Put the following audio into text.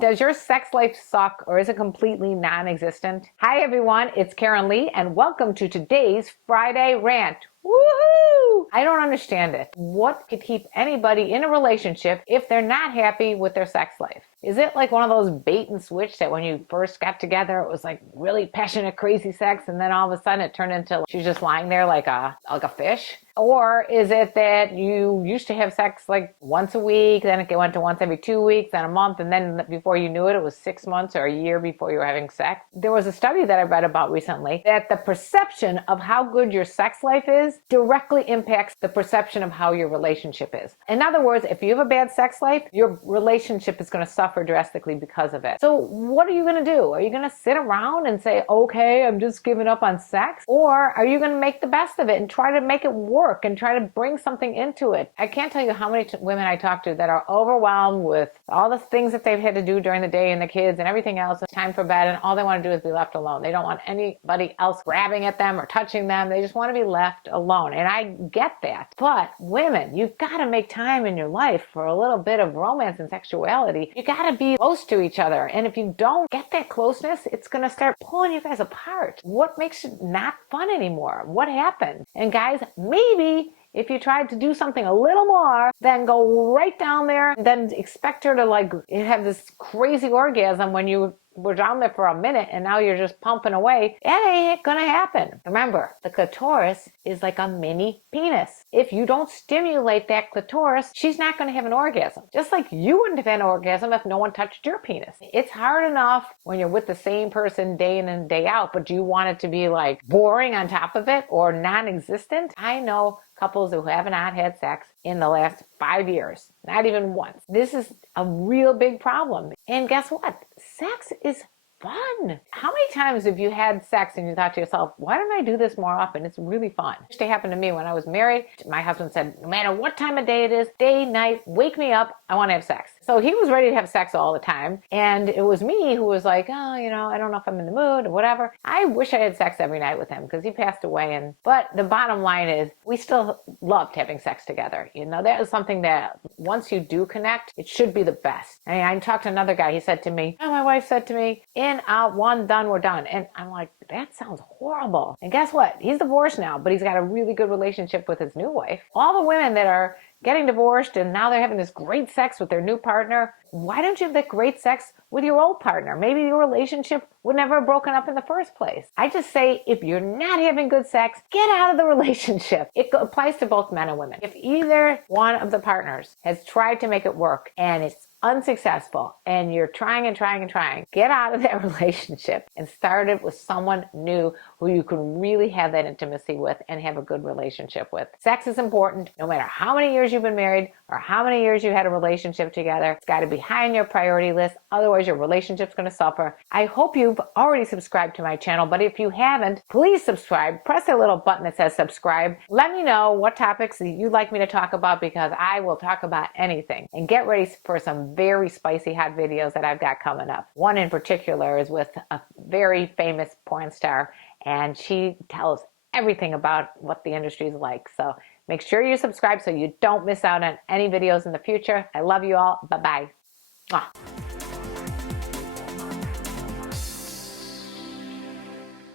Does your sex life suck or is it completely non-existent? Hi everyone, it's Karen Lee and welcome to today's Friday rant. Woohoo! I don't understand it. What could keep anybody in a relationship if they're not happy with their sex life? Is it like one of those bait and switch that when you first got together, it was like really passionate, crazy sex, and then all of a sudden it turned into she's just lying there like a fish? Or is it that you used to have sex like once a week, then it went to once every 2 weeks, then a month, and then before you knew it, it was 6 months or a year before you were having sex? There was a study that I read about recently that the perception of how good your sex life is directly impacts the perception of how your relationship is. In other words, if you have a bad sex life, your relationship is going to suffer drastically because of it. So what are you going to do? Are you going to sit around and say, okay, I'm just giving up on sex? Or are you going to make the best of it and try to make it work and try to bring something into it? I can't tell you how many women I talk to that are overwhelmed with all the things that they've had to do during the day and the kids and everything else. It's time for bed and all they want to do is be left alone. They don't want anybody else grabbing at them or touching them. They just want to be left alone. And I get that. But women, you've got to make time in your life for a little bit of romance and sexuality. You got to be close to each other. And if you don't get that closeness, it's going to start pulling you guys apart. What makes it not fun anymore? What happened? And guys, maybe if you tried to do something a little more, then go right down there, then expect her to like have this crazy orgasm when you were down there for a minute and now you're just pumping away, it ain't gonna happen. Remember, the clitoris is like a mini penis. If you don't stimulate that clitoris, she's not gonna have an orgasm. Just like you wouldn't have had an orgasm if no one touched your penis. It's hard enough when you're with the same person day in and day out, but do you want it to be like boring on top of it or non-existent? I know couples who have not had sex in the last 5 years, not even once. This is a real big problem. And guess what? Sex is fun. How many times have you had sex and you thought to yourself, why don't I do this more often? It's really fun. It used to happen to me when I was married. My husband said, no matter what time of day it is, day, night, wake me up, I want to have sex. So he was ready to have sex all the time. And it was me who was like, oh, I don't know if I'm in the mood or whatever. I wish I had sex every night with him because he passed away. But the bottom line is we still loved having sex together. That is something that once you do connect, it should be the best. I talked to another guy. He said to me, my wife said to me, in, out, one, done, we're done. And I'm like, that sounds horrible. And guess what? He's divorced now, but he's got a really good relationship with his new wife. All the women that are getting divorced and now they're having this great sex with their new partner, why don't you have that great sex with your old partner? Maybe your relationship would never have broken up in the first place. I just say, if you're not having good sex, get out of the relationship. It applies to both men and women. If either one of the partners has tried to make it work and it's unsuccessful and you're trying and trying and trying, get out of that relationship and start it with someone new who you can really have that intimacy with and have a good relationship with. Sex is important no matter how many years you've been married or how many years you had a relationship together. It's got to be high on your priority list, otherwise your relationship's going to suffer. I hope you've already subscribed to my channel, but if you haven't, please subscribe. Press that little button that says subscribe. Let me know what topics you'd like me to talk about because I will talk about anything. And get ready for some very spicy hot videos that I've got coming up. One in particular is with a very famous porn star, and she tells everything about what the industry is like. So make sure you subscribe so you don't miss out on any videos in the future. I love you all. Bye-bye.